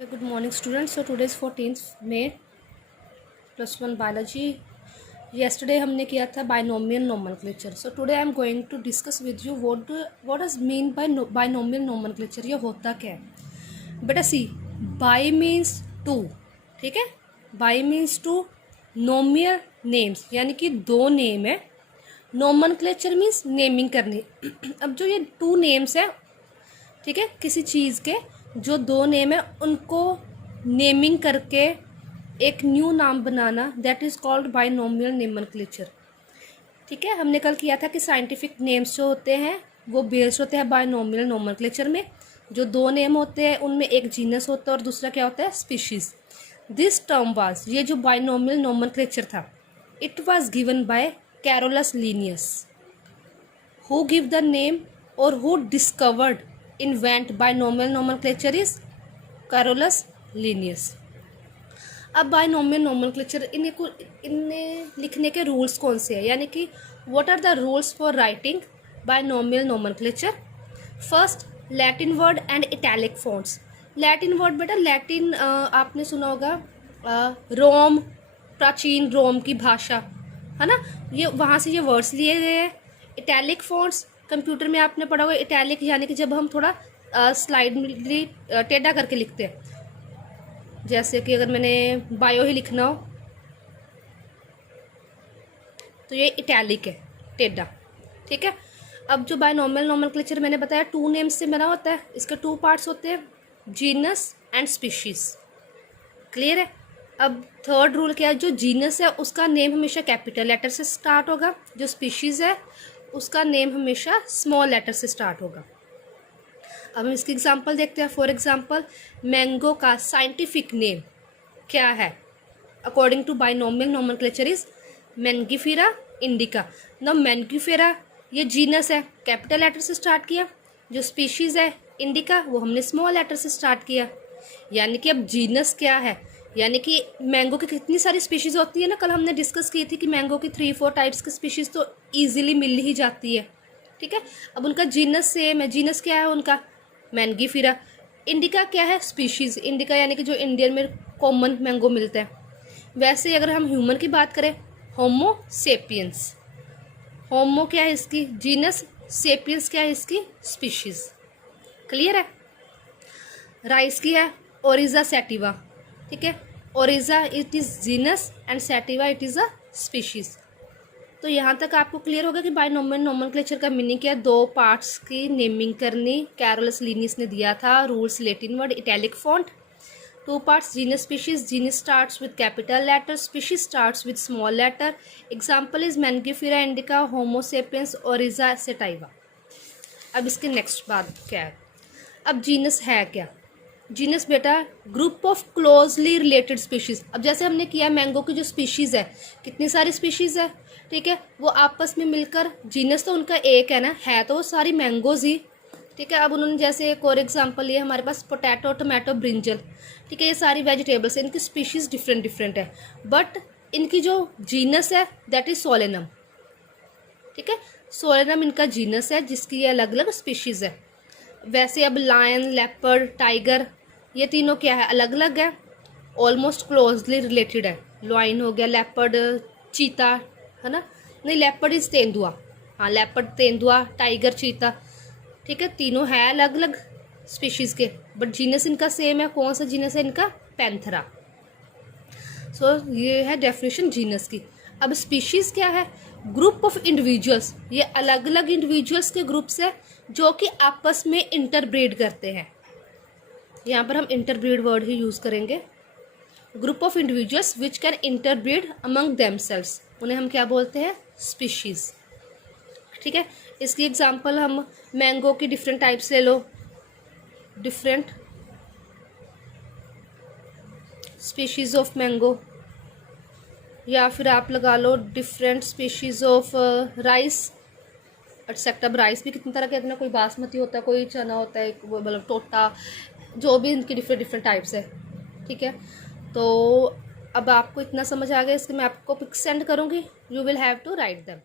Good morning, students. So today is 14th May, +1 biology. Yesterday हमने किया था binomial nomenclature. So today I am going to discuss with you what does mean by binomial nomenclature. ये होता क्या है बेटा? सी by means two, ठीक है. by means two, nomial names यानी कि दो नेम है. nomenclature means नेमिंग करनी. अब जो ये टू नेम्स है, ठीक है, किसी चीज़ के जो दो नेम है उनको नेमिंग करके एक न्यू नाम बनाना, that is called binomial nomenclature. ठीक है, हमने कल किया था कि साइंटिफिक नेम्स जो होते हैं वो बेस्ड होते हैं बाइनोमियल नोमेनक्लेचर में. जो दो नेम होते हैं उनमें एक जीनस होता है और दूसरा क्या होता है, स्पीशीज़. दिस टर्म वाज, ये जो बाइनोमियल नोमेनक्लेचर था, it was given by Carolus Linnaeus. Who give the name or who discovered invent binomial nomenclature is Carolus Linnaeus. अब बाइनोमियल नोमेनक्लेचर इन्हें लिखने के रूल्स कौन से हैं, यानी कि what are the rules for writing binomial nomenclature. First, Latin word and italic fonts. Latin word बेटा, लैटिन आपने सुना होगा, रोम, प्राचीन रोम की भाषा है ना, ये वहाँ से ये वर्ड्स लिए गए हैं. इटैलिक फॉन्ट्स, कंप्यूटर में आपने पढ़ा होगा इटैलिक यानी कि जब हम थोड़ा स्लाइडली टेढ़ा करके लिखते हैं. जैसे कि अगर मैंने बायो ही लिखना हो तो ये इटैलिक है, टेढ़ा. ठीक है. अब जो बाइनोमियल नोमेनक्लेचर मैंने बताया टू नेम्स से बना होता है. इसके टू पार्ट्स होते हैं, जीनस एंड स्पीशीज. क्लियर है. अब थर्ड रूल क्या है, जो जीनस है उसका नेम हमेशा कैपिटल लेटर से स्टार्ट होगा, जो स्पीशीज़ है उसका नेम हमेशा स्मॉल लेटर से स्टार्ट होगा. अब हम इसकी एग्जांपल देखते हैं. फॉर एग्जांपल, मैंगो का साइंटिफिक नेम क्या है according to binomial nomenclature is Mangifera indica. ना मैंगीफेरा ये जीनस है, कैपिटल लेटर से स्टार्ट किया. जो स्पीशीज़ है इंडिका, वो हमने स्मॉल लेटर से स्टार्ट किया. यानी कि अब जीनस क्या है, यानी कि मैंगो की कितनी सारी स्पीशीज़ होती है ना, कल हमने डिस्कस की थी कि मैंगो की 3-4 टाइप्स की स्पीशीज़ तो ईजिली मिल ही जाती है. ठीक है. अब उनका जीनस सेम है. जीनस क्या है उनका, मैंगीफेरा. इंडिका क्या है, स्पीशीज़. इंडिका यानी कि जो इंडियन में कॉमन मैंगो मिलता है. वैसे अगर हम ह्यूमन की बात करें, होमो सेपियंस. होमो क्या है इसकी जीनस, सेपियंस क्या है इसकी स्पीशीज़. क्लियर है. राइस की है ओरिजा सैटिवा. ठीक है. Oryza it is genus and sativa it is a species. तो यहाँ तक आपको क्लियर होगा कि बाइनोमियल नोमेनक्लेचर का मीनिंग क्या है. दो पार्ट्स की नेमिंग करनी, कैरोलस लिनियस ने दिया था. Rules, Latin word, italic font. Two parts, genus species. Genus starts with capital letter, species starts with small letter. Example is Mangifera indica, Homo sapiens, Oryza sativa. अब इसके next बात क्या है. अब जीनस है क्या. जीनस बेटा, group of closely related species. अब जैसे हमने किया मैंगो की जो स्पीशीज़ है, कितनी सारी स्पीशीज़ है, ठीक है, वो आपस में मिलकर जीनस तो उनका एक है ना, है तो वो सारी मैंगोज ही. ठीक है. अब उन्होंने जैसे एक और एग्जांपल लिया हमारे पास, पोटैटो, टमाटो, ब्रिंजल. ठीक है, ये सारी वेजिटेबल्स हैं, इनकी स्पीशीज़ डिफरेंट डिफरेंट है, बट इनकी जो जीनस है दैट इज़ सोलेनम. ठीक है. सोलेनम इनका जीनस है जिसकी ये अलग अलग स्पीशीज़ है. वैसे अब लायन, लेपर्ड, टाइगर, ये तीनों क्या है, अलग अलग है, ऑलमोस्ट क्लोजली रिलेटेड है. लायन हो गया, लेपर्ड चीता है ना, नहीं लेपर्ड इज तेंदुआ. हाँ, लेपर्ड तेंदुआ, टाइगर चीता. ठीक है, तीनों है अलग अलग स्पीशीज़ के, बट जीनस इनका सेम है. कौन सा जीनस है इनका, पैंथेरा. सो ये है डेफिनेशन जीनस की. अब स्पीशीज़ क्या है, ग्रुप ऑफ इंडिविजुअल्स. ये अलग अलग इंडिविजुअल्स के ग्रुप्स है जो कि आपस में इंटरब्रीड करते हैं. यहाँ पर हम इंटरब्रीड वर्ड ही यूज़ करेंगे. Group of individuals which can interbreed among themselves, उन्हें हम क्या बोलते हैं, स्पीशीज़. ठीक है. इसकी एग्जांपल हम मैंगो की डिफरेंट टाइप्स ले लो, डिफरेंट स्पीशीज़ ऑफ मैंगो, या फिर आप लगा लो different species of rice except. अब राइस भी कितनी तरह के इतना, कोई बासमती होता है, कोई चना होता है, मतलब टोटा, जो भी इनकी डिफरेंट डिफरेंट टाइप्स है. ठीक है. तो अब आपको इतना समझ आ गया. इसके मैं आपको पिक्स सेंड करूँगी, you will have to write them.